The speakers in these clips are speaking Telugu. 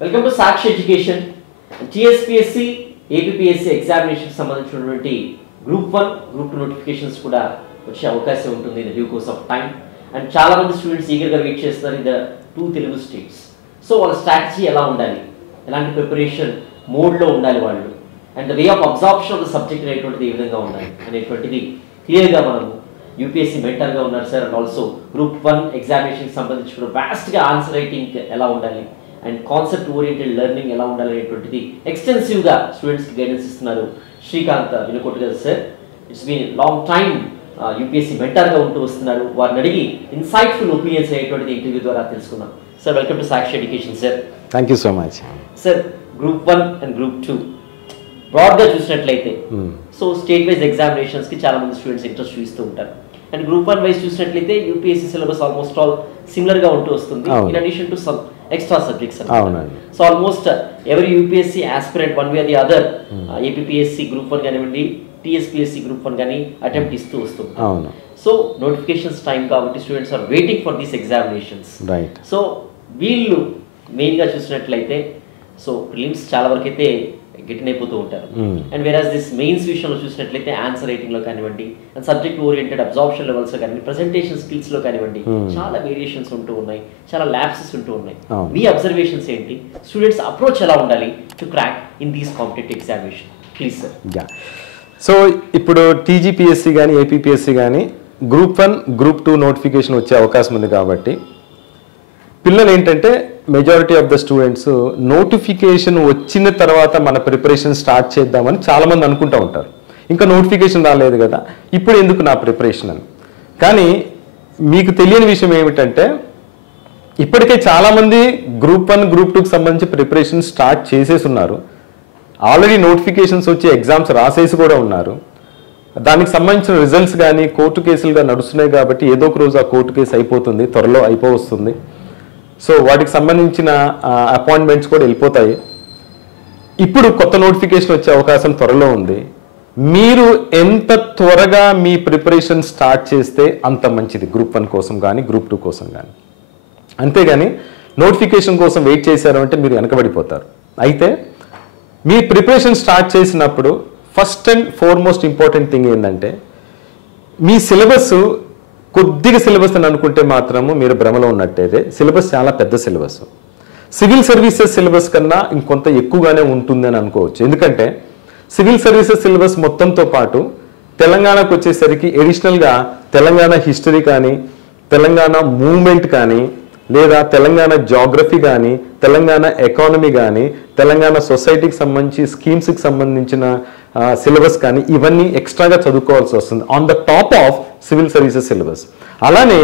Welcome to Sakshi education. TSPSC APPSC examination సంబంధించినటువంటి గ్రూప్ 1 గ్రూప్ 2 నోటిఫికేషన్స్ కూడా వచ్చే అవకాశం ఉంటుంది in due course of time. And చాలా మంది స్టూడెంట్స్ ఈగర్గా వెయిట్ చేస్తున్నారు in the 2 Telugu states. So వాళ్ళ స్ట్రాటజీ ఎలా ఉండాలి, ఎలాంటి ప్రిపరేషన్ మోడ్లో ఉండాలి వాళ్ళు, and the way of absorption of the subject అనేటువంటిది ఏ విధంగా ఉండాలి అనేటువంటిది క్లియర్గా మనము యూపీఎస్సీ మెంటర్గా ఉన్నారు సార్. అండ్ ఆల్సో గ్రూప్ 1 ఎగ్జామినేషన్కి సంబంధించి కూడా వ్యాస్ట్గా ఆన్సర్ రైటింగ్ ఎలా ఉండాలి అండ్ కాన్సెప్ట్ ఓరియంటెడ్ లెర్నింగ్ ఎలా ఉండాలి అనేటువంటిది ఎక్స్టెన్సివ్గా స్టూడెంట్స్కి గైడెన్స్ ఇస్తున్నారు Srikanth Vinukoti garu sir. It's been long time UPSC మెంటర్గా ఉంటూ వస్తున్నారు. వారిని అడిగి ఇన్సైట్ఫుల్ ఒపీనియన్స్ అనేటువంటిది ఇంటర్వ్యూ ద్వారా తెలుసుకున్నాం. Sir welcome to Sakshi education sir. Thank you so much sir. Group 1 and group 2 బ్రాడ్గా చూసినట్లయితే సో స్టేట్ వైజ్ ఎగ్జామినేషన్స్కి చాలా మంది స్టూడెంట్స్ ఇంట్రెస్ట్ చూపిస్తూ ఉంటారు. అండ్ గ్రూప్ 1 వైజ్ చూసినట్లయితే యూపీఎస్సీ సిలబస్ ఆల్మోస్ట్ ఆల్ సిమిలర్గా ఉంటూ వస్తుంది in addition to some extra subjects. So almost ఎవరి UPSC aspirant one way the other APPSC group 1 కానివ్వండి, టీఎస్పీఎస్సీ గ్రూప్ 1 కానీ అటెంప్ట్ ఇస్తూ వస్తుంది. సో నోటిఫికేషన్స్ టైం కాబట్టి students are waiting for these examinations. So వీళ్ళు మెయిన్గా చూసినట్లయితే సో ప్రిలిమ్స్ చాలా వరకు అయితే గెటిన్ అయిపోతూ ఉంటారు. అండ్ వేరాస్ దిస్ మెయిన్స్ విషయంలో చూసినట్లయితే ఆన్సర్ రైటింగ్లో కానివ్వండి, అండ్ సబ్జెక్ట్ ఓరియంటెడ్ అబ్జార్ప్షన్ లెవెల్స్లో కానివ్వండి, ప్రెజెంటేషన్ స్కిల్స్లో కానివ్వండి, చాలా వేరియేషన్స్ ఉంటూ ఉన్నాయి, చాలా ల్యాబ్సెస్ ఉంటూ ఉన్నాయి. మీ అబ్జర్వేషన్స్ ఏంటి? స్టూడెంట్స్ అప్రోచ్ ఎలా ఉండాలి to crack in these competitive examination? Please sir. So ఇప్పుడు టీజీపీఎస్సీ కానీ ఏపీపీఎస్సీ కానీ గ్రూప్ 1 గ్రూప్ 2 నోటిఫికేషన్ వచ్చే అవకాశం ఉంది కాబట్టి పిల్లలు ఏంటంటే majority of the students notification వచ్చిన తర్వాత మన ప్రిపరేషన్ స్టార్ట్ చేద్దామని చాలామంది అనుకుంటూ ఉంటారు. ఇంకా నోటిఫికేషన్ రాలేదు కదా, ఇప్పుడు ఎందుకు నా ప్రిపరేషన్ అని. కానీ మీకు తెలియని విషయం ఏమిటంటే ఇప్పటికే చాలామంది గ్రూప్ 1 గ్రూప్ 2కి సంబంధించి ప్రిపరేషన్ స్టార్ట్ చేసేసి ఉన్నారు. ఆల్రెడీ నోటిఫికేషన్స్ వచ్చి ఎగ్జామ్స్ రాసేసి కూడా ఉన్నారు. దానికి సంబంధించిన రిజల్ట్స్ కానీ కోర్టు కేసులుగా నడుస్తున్నాయి కాబట్టి ఏదో ఒక రోజు ఆ కోర్టు కేసు అయిపోతుంది, త్వరలో అయిపోవస్తుంది. సో వాటికి సంబంధించిన అపాయింట్మెంట్స్ కూడా వెళ్ళిపోతాయి. ఇప్పుడు కొత్త నోటిఫికేషన్ వచ్చే అవకాశం త్వరలో ఉంది. మీరు ఎంత త్వరగా మీ ప్రిపరేషన్ స్టార్ట్ చేస్తే అంత మంచిది, గ్రూప్ 1 కోసం కానీ గ్రూప్ 2 కోసం కానీ. అంతేగాని నోటిఫికేషన్ కోసం వెయిట్ చేశారు అంటే మీరు వెనకబడిపోతారు. అయితే మీ ప్రిపరేషన్ స్టార్ట్ చేసినప్పుడు first and foremost important thing ఏంటంటే మీ సిలబస్ కొద్దిగా సిలబస్ అని అనుకుంటే మాత్రము మీరు భ్రమలో ఉన్నట్టయితే సిలబస్ చాలా పెద్ద సిలబస్. సివిల్ సర్వీసెస్ సిలబస్ కన్నా ఇంకొంత ఎక్కువగానే ఉంటుందని అనుకోవచ్చు. ఎందుకంటే సివిల్ సర్వీసెస్ సిలబస్ మొత్తంతో పాటు తెలంగాణకు వచ్చేసరికి ఎడిషనల్గా తెలంగాణ హిస్టరీ కానీ, తెలంగాణ మూవ్మెంట్ కానీ, లేదా తెలంగాణ జాగ్రఫీ కానీ, తెలంగాణ ఎకానమీ కానీ, తెలంగాణ సొసైటీకి సంబంధించి స్కీమ్స్కి సంబంధించిన సిలబస్ కానీ ఇవన్నీ ఎక్స్ట్రాగా చదువుకోవాల్సి వస్తుంది on the top of civil services syllabus. అలానే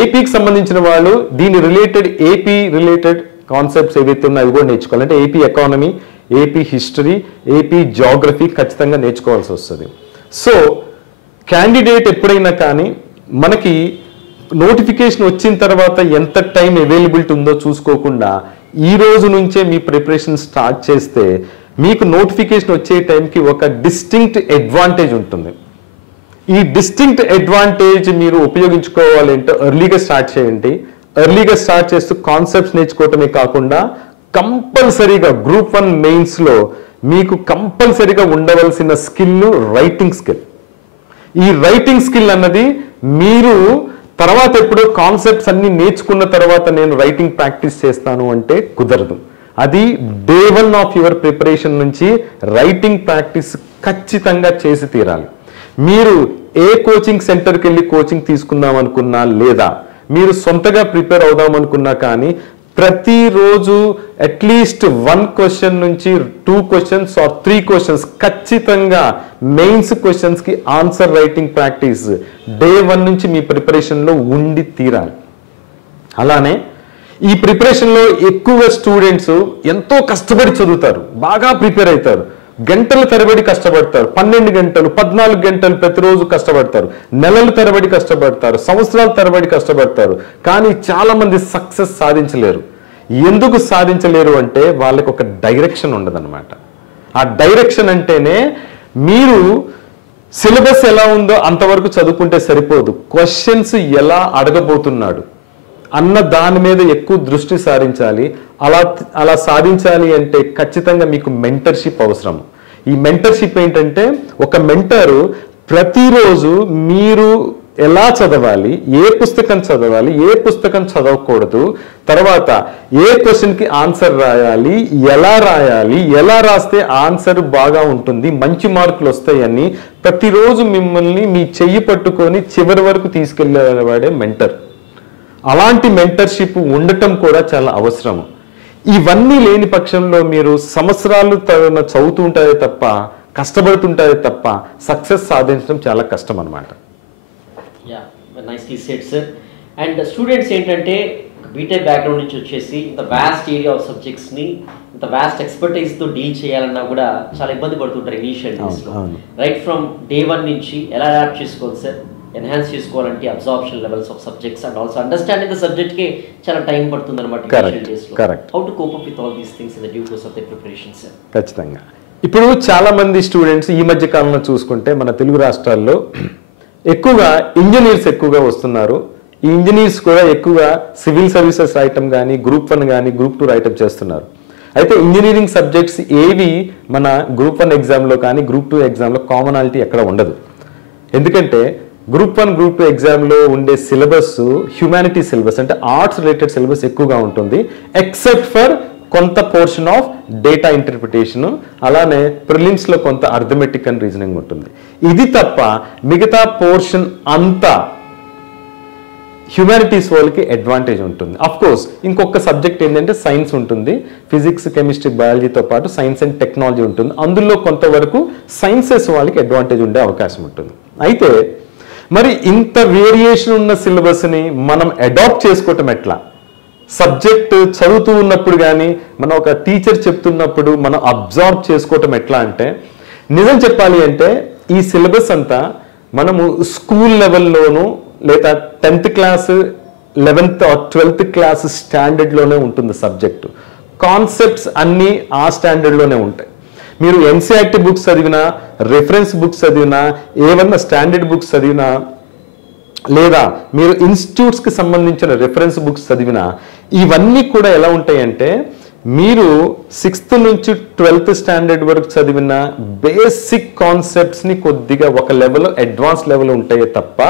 ఏపీకి సంబంధించిన వాళ్ళు దీని రిలేటెడ్ ఏపీ రిలేటెడ్ కాన్సెప్ట్స్ ఏవైతే ఉన్నాయో అవి కూడా నేర్చుకోవాలి. అంటే AP economy, AP history, AP geography ఖచ్చితంగా నేర్చుకోవాల్సి వస్తుంది. సో క్యాండిడేట్ ఎప్పుడైనా కానీ మనకి నోటిఫికేషన్ వచ్చిన తర్వాత ఎంత టైం అవైలబిలిటీ ఉందో చూసుకోకుండా ఈ రోజు నుంచే మీ ప్రిపరేషన్ స్టార్ట్ చేస్తే మీకు నోటిఫికేషన్ వచ్చే టైంకి ఒక డిస్టింక్ట్ అడ్వాంటేజ్ ఉంటుంది. ఈ డిస్టింక్ట్ అడ్వాంటేజ్ మీరు ఉపయోగించుకోవాలంటే ఎర్లీగా స్టార్ట్ చేయండి. ఎర్లీగా స్టార్ట్ చేస్తూ కాన్సెప్ట్స్ నేర్చుకోవటమే కాకుండా కంపల్సరీగా గ్రూప్ 1 మెయిన్స్లో మీకు కంపల్సరీగా ఉండవలసిన స్కిల్ రైటింగ్ స్కిల్. ఈ రైటింగ్ స్కిల్ అన్నది మీరు తర్వాత ఎప్పుడో కాన్సెప్ట్స్ అన్ని నేర్చుకున్న తర్వాత నేను రైటింగ్ ప్రాక్టీస్ చేస్తాను అంటే కుదరదు. అది డే 1 ఆఫ్ యువర్ ప్రిపరేషన్ నుంచి రైటింగ్ ప్రాక్టీస్ ఖచ్చితంగా చేసి తీరాలి. మీరు ఏ కోచింగ్ సెంటర్కి వెళ్ళి కోచింగ్ తీసుకుందాం అనుకున్నా, లేదా మీరు సొంతగా ప్రిపేర్ అవుదాం అనుకున్నా కానీ ప్రతిరోజు అట్లీస్ట్ 1 క్వశ్చన్ నుంచి 2 క్వశ్చన్స్ ఆర్ 3 క్వశ్చన్స్ ఖచ్చితంగా మెయిన్స్ క్వశ్చన్స్కి ఆన్సర్ రైటింగ్ ప్రాక్టీస్ డే 1 నుంచి మీ ప్రిపరేషన్లో ఉండి తీరాలి. అలానే ఈ ప్రిపరేషన్లో ఎక్కువగా స్టూడెంట్స్ ఎంతో కష్టపడి చదువుతారు, బాగా ప్రిపేర్ అవుతారు, గంటల తరబడి కష్టపడతారు, 12 గంటలు 14 గంటలు ప్రతిరోజు కష్టపడతారు, నెలల తరబడి కష్టపడతారు, సంవత్సరాల తరబడి కష్టపడతారు. కానీ చాలా మంది సక్సెస్ సాధించలేరు. ఎందుకు సాధించలేరు అంటే వాళ్ళకి ఒక డైరెక్షన్ ఉండదన్నమాట. ఆ డైరెక్షన్ అంటేనే మీరు సిలబస్ ఎలా ఉందో అంతవరకు చదువుకుంటే సరిపోదు, క్వశ్చన్స్ ఎలా అడగబోతున్నాడు, అన్న దాని మీద ఎక్కువ దృష్టి సారించాలి. అలా సాధించాలి అంటే ఖచ్చితంగా మీకు మెంటర్షిప్ అవసరం. ఈ మెంటర్షిప్ ఏంటంటే ఒక మెంటరు ప్రతిరోజు మీరు ఎలా చదవాలి, ఏ పుస్తకం చదవాలి, ఏ పుస్తకం చదవకూడదు, తర్వాత ఏ క్వశ్చన్కి ఆన్సర్ రాయాలి, ఎలా రాస్తే ఆన్సర్ బాగా ఉంటుంది, మంచి మార్కులు వస్తాయని ప్రతిరోజు మిమ్మల్ని మీ చెయ్యి పట్టుకొని చివరి వరకు తీసుకెళ్ళేవాడే మెంటర్. అలాంటి మెంటర్షిప్ ఉండటం కూడా చాలా అవసరం. ఇవన్నీ లేని పక్షంలో మీరు సంవత్సరాలు చదువుతూ ఉంటారే తప్ప, కష్టపడుతుంటారే తప్ప సక్సెస్ సాధించడం చాలా కష్టం అన్నమాట. Nicely said sir. And students ఏంటంటే బీటెక్ బ్యాక్గ్రౌండ్ నుంచి వచ్చేసి ఇంత వ్యాస్ట్ ఏరియా ఆఫ్ సబ్జెక్ట్స్ని ఇంత వ్యాస్ట్ ఎక్స్పర్టైజ్తో డీల్ చేయాలన్నా కూడా చాలా ఇబ్బంది పడుతుంటారు ఇనీషియల్ డేస్లో. రైట్ ఫ్రమ్ డే 1 నుంచి ఎలా అడాప్ట్ చేసుకోవాలి సార్, ఎన్హాన్స్ చేసుకోవాలంటే absorption levels of subjects and also understanding the సబ్జెక్ట్కి చాలా టైం పడుతుంది అనమాట ఇనీషియల్ డేస్లో. How to cope up with all these things in the due course of the preparation sir? ఖచ్చితంగా. ఇప్పుడు చాలా మంది స్టూడెంట్స్ ఈ మధ్య కాలంలో చూసుకుంటే మన తెలుగు రాష్ట్రాల్లో ఎక్కువగా ఇంజనీర్స్ ఎక్కువగా వస్తున్నారు. ఈ ఇంజనీర్స్ కూడా ఎక్కువగా సివిల్ సర్వీసెస్ రాయటం కానీ, గ్రూప్ 1 కానీ, గ్రూప్ 2 రాయటం చేస్తున్నారు. అయితే ఇంజనీరింగ్ సబ్జెక్ట్స్ ఏవి మన గ్రూప్ 1 ఎగ్జామ్లో కానీ, గ్రూప్ 2 ఎగ్జామ్లో కామనాలిటీ ఎక్కడ ఉండదు. ఎందుకంటే గ్రూప్ 1, గ్రూప్ 2 ఎగ్జామ్లో ఉండే సిలబస్ హ్యుమానిటీ సిలబస్, అంటే ఆర్ట్స్ రిలేటెడ్ సిలబస్ ఎక్కువగా ఉంటుంది. ఎక్సెప్ట్ ఫర్ కొంత పోర్షన్ ఆఫ్ డేటా ఇంటర్ప్రిటేషన్, అలానే ప్రిలిమ్స్లో కొంత అర్థమెటిక్ అండ్ రీజనింగ్ ఉంటుంది. ఇది తప్ప మిగతా పోర్షన్ అంతా హ్యుమానిటీస్ వాళ్ళకి అడ్వాంటేజ్ ఉంటుంది. అఫ్ కోర్స్ ఇంకొక సబ్జెక్ట్ ఏంటంటే సైన్స్ ఉంటుంది. ఫిజిక్స్, కెమిస్ట్రీ, బయాలజీతో పాటు సైన్స్ అండ్ టెక్నాలజీ ఉంటుంది. అందులో కొంతవరకు సైన్సెస్ వాళ్ళకి అడ్వాంటేజ్ ఉండే అవకాశం ఉంటుంది. అయితే మరి ఇంత వేరియేషన్ ఉన్న సిలబస్ని మనం అడాప్ట్ చేసుకోవటం ఎట్లా? సబ్జెక్ట్ చదువుతూ ఉన్నప్పుడు కానీ, మనం ఒక టీచర్ చెప్తున్నప్పుడు మనం అబ్జర్వ్ చేసుకోవటం ఎట్లా అంటే, నిజం చెప్పాలి అంటే ఈ సిలబస్ అంతా మనము స్కూల్ లెవెల్లోనూ లేదా 10th class, 11th or 12th class స్టాండర్డ్లోనే ఉంటుంది సబ్జెక్టు. కాన్సెప్ట్స్ అన్నీ ఆ స్టాండర్డ్లోనే ఉంటాయి. మీరు ఎన్సీఆర్టీ బుక్స్ చదివినా, రెఫరెన్స్ బుక్స్ చదివినా, ఏమన్నా స్టాండర్డ్ బుక్స్ చదివినా, లేదా మీరు ఇన్స్టిట్యూట్స్కి సంబంధించిన రెఫరెన్స్ బుక్స్ చదివినా, ఇవన్నీ కూడా ఎలా ఉంటాయంటే మీరు 6th నుంచి 12th స్టాండర్డ్ వరకు చదివిన బేసిక్ కాన్సెప్ట్స్ని కొద్దిగా ఒక లెవెల్ అడ్వాన్స్ లెవెల్ ఉంటాయే తప్ప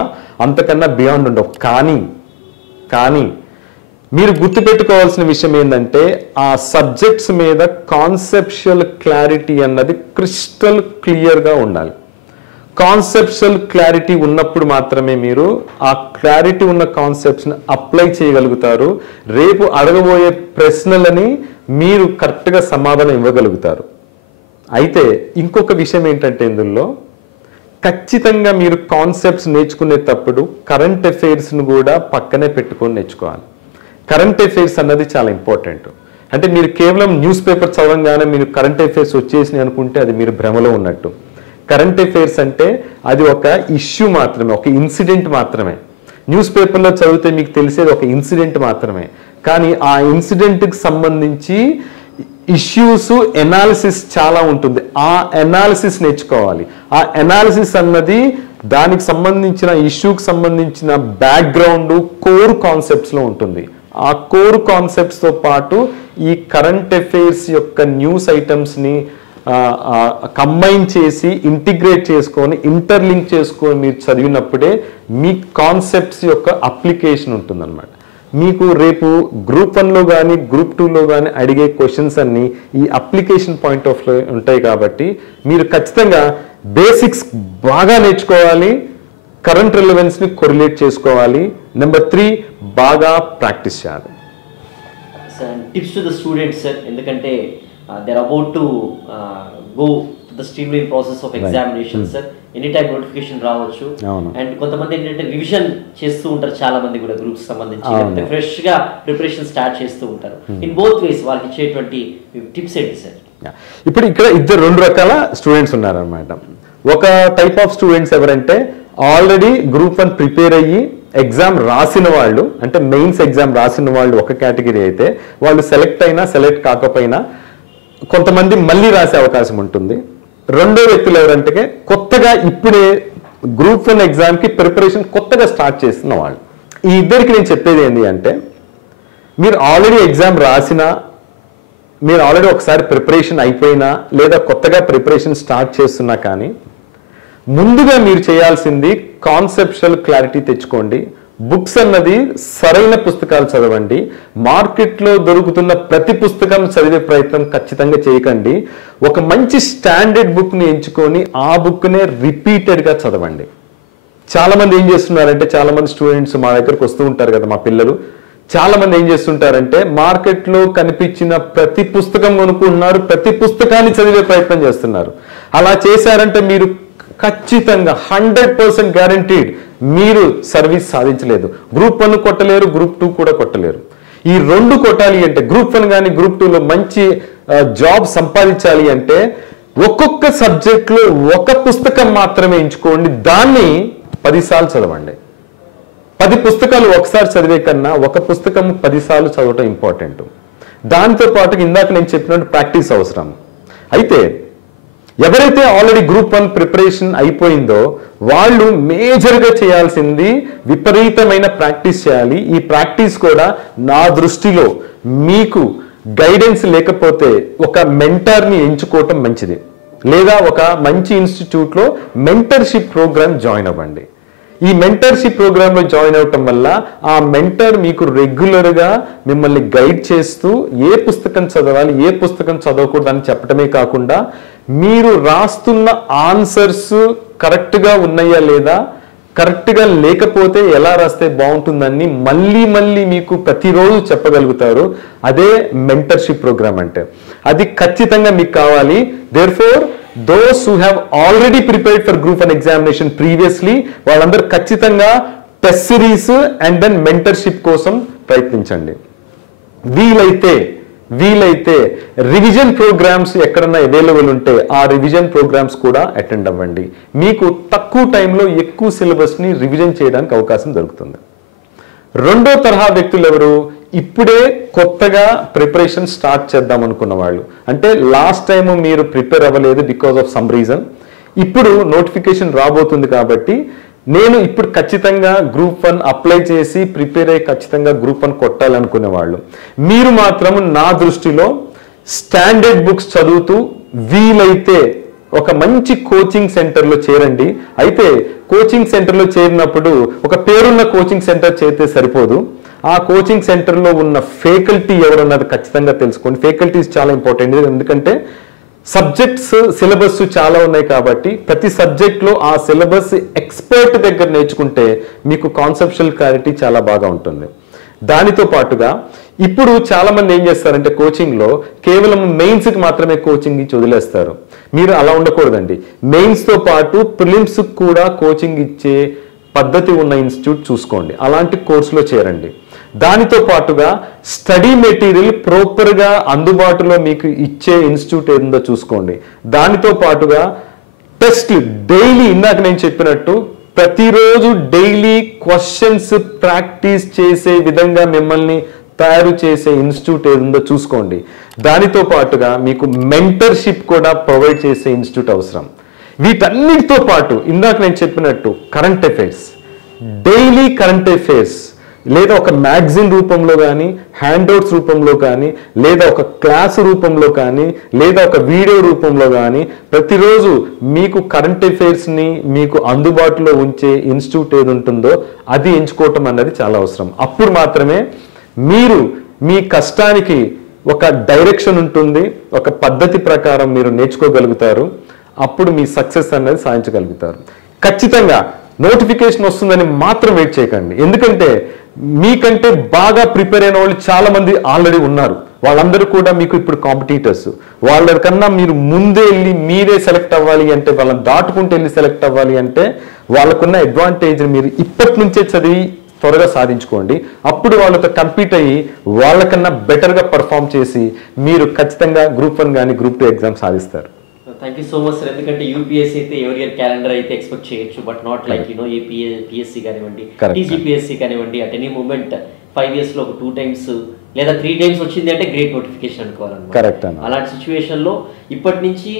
అంతకన్నా బియాండ్ ఉండవు. కానీ మీరు గుర్తుపెట్టుకోవాల్సిన విషయం ఏంటంటే ఆ సబ్జెక్ట్స్ మీద కాన్సెప్షువల్ క్లారిటీ అన్నది క్రిస్టల్ క్లియర్గా ఉండాలి. కాన్సెప్షువల్ క్లారిటీ ఉన్నప్పుడు మాత్రమే మీరు ఆ క్లారిటీ ఉన్న కాన్సెప్ట్స్ని అప్లై చేయగలుగుతారు. రేపు అడగబోయే ప్రశ్నలని మీరు కరెక్ట్గా సమాధానం ఇవ్వగలుగుతారు. అయితే ఇంకొక విషయం ఏంటంటే ఇందులో ఖచ్చితంగా మీరు కాన్సెప్ట్స్ నేర్చుకునేటప్పుడు కరెంట్ అఫైర్స్ను కూడా పక్కనే పెట్టుకొని నేర్చుకోవాలి. కరెంట్ అఫైర్స్ అన్నది చాలా ఇంపార్టెంట్. అంటే మీరు కేవలం న్యూస్ పేపర్ చదవగానే మీరు కరెంట్ అఫైర్స్ వచ్చేసినాయి అనుకుంటే అది మీరు భ్రమలో ఉన్నట్టు. కరెంట్ అఫైర్స్ అంటే అది ఒక ఇష్యూ మాత్రమే, ఒక ఇన్సిడెంట్ మాత్రమే. న్యూస్ పేపర్లో చదివితే మీకు తెలిసేది ఒక ఇన్సిడెంట్ మాత్రమే. కానీ ఆ ఇన్సిడెంట్కి సంబంధించి ఇష్యూస్ ఎనాలిసిస్ చాలా ఉంటుంది. ఆ ఎనాలిసిస్ నేర్చుకోవాలి. ఆ ఎనాలిసిస్ అన్నది దానికి సంబంధించిన ఇష్యూకి సంబంధించిన బ్యాక్గ్రౌండ్ కోర్ కాన్సెప్ట్స్లో ఉంటుంది. ఆ కోర్ కాన్సెప్ట్స్తో పాటు ఈ కరెంట్ అఫైర్స్ యొక్క న్యూస్ ఐటమ్స్ని కంబైన్ చేసి ఇంటిగ్రేట్ చేసుకొని ఇంటర్లింక్ చేసుకొని మీరు చదివినప్పుడే మీ కాన్సెప్ట్స్ యొక్క అప్లికేషన్ ఉంటుందన్నమాట. మీకు రేపు గ్రూప్ 1లో కానీ గ్రూప్ 2లో కానీ అడిగే క్వశ్చన్స్ అన్నీ ఈ అప్లికేషన్ పాయింట్ ఆఫ్ వ్యూ ఉంటాయి. కాబట్టి మీరు ఖచ్చితంగా బేసిక్స్ బాగా నేర్చుకోవాలి, కరెంట్ రిలవెన్స్ని కొరిలేట్ చేసుకోవాలి. నెంబర్ 3 బాగా ప్రాక్టీస్ చేయాలి. Tips to the students sir, ఎందుకంటే they are about to go to the streamline process of examination sir. Any time notification రావచ్చు. అండ్ కొంతమంది ఏంటంటే రివిజన్ చేస్తూ ఉంటారు, చాలా మంది కూడా గ్రూప్స్ సంబంధించి ఫ్రెష్ గా ప్రిపరేషన్ స్టార్ట్ చేస్తూ ఉంటారు. ఇన్ బోత్ వేస్ వాళ్ళకి ఇచ్చేటువంటి టిప్స్ ఏంటి సార్? ఇప్పుడు ఇక్కడ 2 రకాల స్టూడెంట్స్ ఉన్నారనమాట. ఒక టైప్ ఆఫ్ స్టూడెంట్స్ ఎవరంటే ఆల్రెడీ గ్రూప్ 1 ప్రిపేర్ అయ్యి ఎగ్జామ్ రాసిన వాళ్ళు, అంటే మెయిన్స్ ఎగ్జామ్ రాసిన వాళ్ళు ఒక కేటగిరీ అయితే, వాళ్ళు సెలెక్ట్ అయినా సెలెక్ట్ కాకపోయినా కొంతమంది మళ్ళీ రాసే అవకాశం ఉంటుంది. రెండో వ్యక్తులు ఎవరంటే కొత్తగా ఇప్పుడే గ్రూప్ 1 ఎగ్జామ్కి ప్రిపరేషన్ కొత్తగా స్టార్ట్ చేస్తున్న వాళ్ళు. ఈ ఇద్దరికి నేను చెప్పేది ఏంటి అంటే, మీరు ఆల్రెడీ ఎగ్జామ్ రాసినా, మీరు ఆల్రెడీ ఒకసారి ప్రిపరేషన్ అయిపోయినా, లేదా కొత్తగా ప్రిపరేషన్ స్టార్ట్ చేస్తున్నా కానీ ముందుగా మీరు చేయాల్సింది కాన్సెప్చువల్ క్లారిటీ తెచ్చుకోండి. బుక్స్ అన్నది సరైన పుస్తకాలు చదవండి. మార్కెట్లో దొరుకుతున్న ప్రతి పుస్తకం చదివే ప్రయత్నం ఖచ్చితంగా చేయకండి. ఒక మంచి స్టాండర్డ్ బుక్ని ఎంచుకొని ఆ బుక్నే రిపీటెడ్గా చదవండి. చాలామంది ఏం చేస్తున్నారంటే, చాలామంది స్టూడెంట్స్ మా దగ్గరకు వస్తూ ఉంటారు కదా, మా పిల్లలు చాలామంది ఏం చేస్తుంటారంటే మార్కెట్లో కనిపించిన ప్రతి పుస్తకం కొనుక్కుంటున్నారు, ప్రతి పుస్తకాన్ని చదివే ప్రయత్నం చేస్తున్నారు. అలా చేశారంటే మీరు ఖచ్చితంగా 100% గ్యారంటీడ్ మీరు సర్వీస్ సాధించలేదు. గ్రూప్ 1 కొట్టలేరు, గ్రూప్ 2 కూడా కొట్టలేరు. ఈ రెండు కొట్టాలి అంటే, గ్రూప్ 1 కానీ గ్రూప్ 2లో మంచి జాబ్ సంపాదించాలి అంటే ఒక్కొక్క సబ్జెక్ట్లో ఒక పుస్తకం మాత్రమే ఎంచుకోండి. దాన్ని 10 సార్లు చదవండి. 10 పుస్తకాలు ఒకసారి చదివే కన్నా ఒక పుస్తకం 10 సార్లు చదవటం ఇంపార్టెంట్. దాంతో పాటు ఇందాక నేను చెప్పినట్టు ప్రాక్టీస్ అవసరం. అయితే ఎవరైతే ఆల్రెడీ గ్రూప్ 1 ప్రిపరేషన్ అయిపోయిందో వాళ్ళు మేజర్గా చేయాల్సింది విపరీతమైన ప్రాక్టీస్ చేయాలి. ఈ ప్రాక్టీస్ కూడా నా దృష్టిలో మీకు గైడెన్స్ లేకపోతే ఒక మెంటర్ని ఎంచుకోవటం మంచిది, లేదా ఒక మంచి ఇన్స్టిట్యూట్లో మెంటర్షిప్ ప్రోగ్రామ్ జాయిన్ అవ్వండి. ఈ మెంటర్షిప్ ప్రోగ్రాంలో జాయిన్ అవటం వల్ల ఆ మెంటర్ మీకు రెగ్యులర్గా మిమ్మల్ని గైడ్ చేస్తూ ఏ పుస్తకం చదవాలి, ఏ పుస్తకం చదవకూడదు అని చెప్పడమే కాకుండా మీరు రాస్తున్న ఆన్సర్స్ కరెక్ట్గా ఉన్నాయా లేదా, కరెక్ట్గా లేకపోతే ఎలా రాస్తే బాగుంటుందని మళ్ళీ మళ్ళీ మీకు ప్రతిరోజు చెప్పగలుగుతారు. అదే మెంటర్షిప్ ప్రోగ్రామ్ అంటే. అది ఖచ్చితంగా మీకు కావాలి. Therefore those who have already prepared for group 1 examination previously వాళ్ళందరూ ఖచ్చితంగా test series and then mentorship కోసం ప్రయత్నించండి. వీలైతే రివిజన్ ప్రోగ్రామ్స్ ఎక్కడన్నా అవైలబుల్ ఉంటే ఆ రివిజన్ ప్రోగ్రామ్స్ కూడా అటెండ్ అవ్వండి. మీకు తక్కువ టైంలో ఎక్కువ సిలబస్ని రివిజన్ చేయడానికి అవకాశం దొరుకుతుంది. రెండో తరహా వ్యక్తులు ఎవరు? ఇప్పుడే కొత్తగా ప్రిపరేషన్ స్టార్ట్ చేద్దాం అనుకున్న వాళ్ళు. అంటే లాస్ట్ టైం మీరు ప్రిపేర్ అవ్వలేదు బికాస్ ఆఫ్ సమ్ రీజన్, ఇప్పుడు నోటిఫికేషన్ రాబోతుంది కాబట్టి నేను ఇప్పుడు ఖచ్చితంగా గ్రూప్ 1 అప్లై చేసి ప్రిపేర్ అయ్యి ఖచ్చితంగా గ్రూప్ 1 కొట్టాలనుకునే వాళ్ళు. మీరు మాత్రం నా దృష్టిలో స్టాండర్డ్ బుక్స్ చదువుతూ వీలైతే ఒక మంచి కోచింగ్ సెంటర్లో చేరండి. అయితే కోచింగ్ సెంటర్లో చేరినప్పుడు ఒక పేరున్న కోచింగ్ సెంటర్ చేరితే సరిపోదు. ఆ కోచింగ్ సెంటర్లో ఉన్న ఫ్యాకల్టీ ఎవరన్నది ఖచ్చితంగా తెలుసుకోండి. ఫ్యాకల్టీస్ చాలా ఇంపార్టెంట్. ఎందుకంటే సబ్జెక్ట్స్ సిలబస్ చాలా ఉన్నాయి కాబట్టి ప్రతి సబ్జెక్ట్లో ఆ సిలబస్ ఎక్స్పర్ట్ దగ్గర నేర్చుకుంటే మీకు కాన్సెప్చువల్ క్లారిటీ చాలా బాగా ఉంటుంది. దానితో పాటుగా ఇప్పుడు చాలా మంది ఏం చేస్తారంటే కోచింగ్లో కేవలం మెయిన్స్కి మాత్రమే కోచింగ్ ఇచ్చి వదిలేస్తారు. మీరు అలా ఉండకూడదండి. మెయిన్స్తో పాటు ప్రిలిమ్స్కి కూడా కోచింగ్ ఇచ్చే పద్ధతి ఉన్న ఇన్స్టిట్యూట్ చూసుకోండి. అలాంటి కోర్సులో చేరండి. దానితో పాటుగా స్టడీ మెటీరియల్ ప్రాపర్గా అందుబాటులో మీకు ఇచ్చే ఇన్స్టిట్యూట్ ఏదో చూసుకోండి. దానితో పాటుగా టెస్ట్ డైలీ, ఇందాక నేను చెప్పినట్టు ప్రతిరోజు డైలీ క్వశ్చన్స్ ప్రాక్టీస్ చేసే విధంగా మిమ్మల్ని తయారు చేసే ఇన్స్టిట్యూట్ ఏదో చూసుకోండి. దానితో పాటుగా మీకు మెంటర్షిప్ కూడా ప్రొవైడ్ చేసే ఇన్స్టిట్యూట్ అవసరం. వీటన్నిటితో పాటు ఇందాక నేను చెప్పినట్టు current affairs, daily current affairs లేదా ఒక మ్యాగజైన్ రూపంలో కానీ, హ్యాండ్అవుట్స్ రూపంలో కానీ, లేదా ఒక క్లాస్ రూపంలో కానీ, లేదా ఒక వీడియో రూపంలో కానీ ప్రతిరోజు మీకు కరెంట్ అఫైర్స్ని మీకు అందుబాటులో ఉంచే ఇన్స్టిట్యూట్ ఏది ఉంటుందో అది ఎంచుకోవటం అన్నది చాలా అవసరం. అప్పుడు మాత్రమే మీరు మీ కష్టానికి ఒక డైరెక్షన్ ఉంటుంది, ఒక పద్ధతి ప్రకారం మీరు నేర్చుకోగలుగుతారు. అప్పుడు మీ సక్సెస్ అనేది సాధించగలుగుతారు. ఖచ్చితంగా నోటిఫికేషన్ వస్తుందని మాత్రం వెయిట్ చేయకండి. ఎందుకంటే మీకంటే బాగా ప్రిపేర్ అయిన వాళ్ళు చాలా మంది ఆల్రెడీ ఉన్నారు. వాళ్ళందరూ కూడా మీకు ఇప్పుడు కాంపిటీటర్స్. వాళ్ళకన్నా మీరు ముందే వెళ్ళి మీరే సెలెక్ట్ అవ్వాలి అంటే, వాళ్ళని దాటుకుంటూ వెళ్ళి సెలెక్ట్ అవ్వాలి అంటే వాళ్ళకున్న అడ్వాంటేజ్ మీరు ఇప్పటి నుంచే చదివి త్వరగా సాధించుకోండి. అప్పుడు వాళ్ళతో కంపీట్ అయ్యి వాళ్ళకన్నా బెటర్గా పర్ఫామ్ చేసి మీరు ఖచ్చితంగా గ్రూప్ 1 కానీ గ్రూప్ 2 ఎగ్జామ్ సాధిస్తారు. Thank you so much sir. ఎందుకంటే యూపీఎస్సీ అయితే ఎవరి ఇయర్ క్యాలెండర్ అయితే ఎక్స్పెక్ట్ చేయొచ్చు, బట్ నాట్ లైక్ ఏపీఎస్సీ కానివ్వండి, టీజీపీఎస్సీ కానివ్వండి, అట్ ఎనీ మూమెంట్ 5 yearsలో ఒక 2 times లేదా 3 times వచ్చింది అంటే గ్రేట్ నోటిఫికేషన్ అనుకోవాలన్నమాట. కరెక్ట్. అలాంటి సిచ్యువేషన్లో ఇప్పటి నుంచి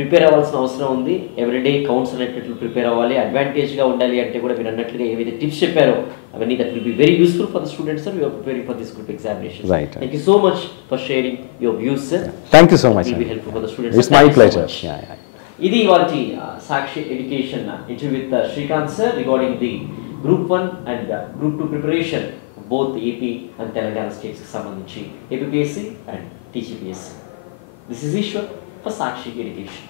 ప్రిపేర్ అవ్వాల్సిన అవసరం ఉంది. ఎవ్రీడే కౌంట్స్ అనేటట్లు ప్రిపేర్ అవ్వాలి. అడ్వాంటేజ్గా ఉండాలి అంటే కూడా మీరు అన్నట్లుగా ఏవైతే టిప్స్ చెప్పారో అవన్నీ that will be very useful for the students sir. We're preparing for this group examination. Right. Thank you so much for sharing your views sir. Thank you so much. Will be helpful for the students. It's my pleasure. ఇది వాటి Sakshi education interview with Srikanth sir regarding the group 1 and group 2 preparation both AP and Telangana స్టేట్స్కి సంబంధించి APSC and TGPSC. This is Eshwar for Sakshi education.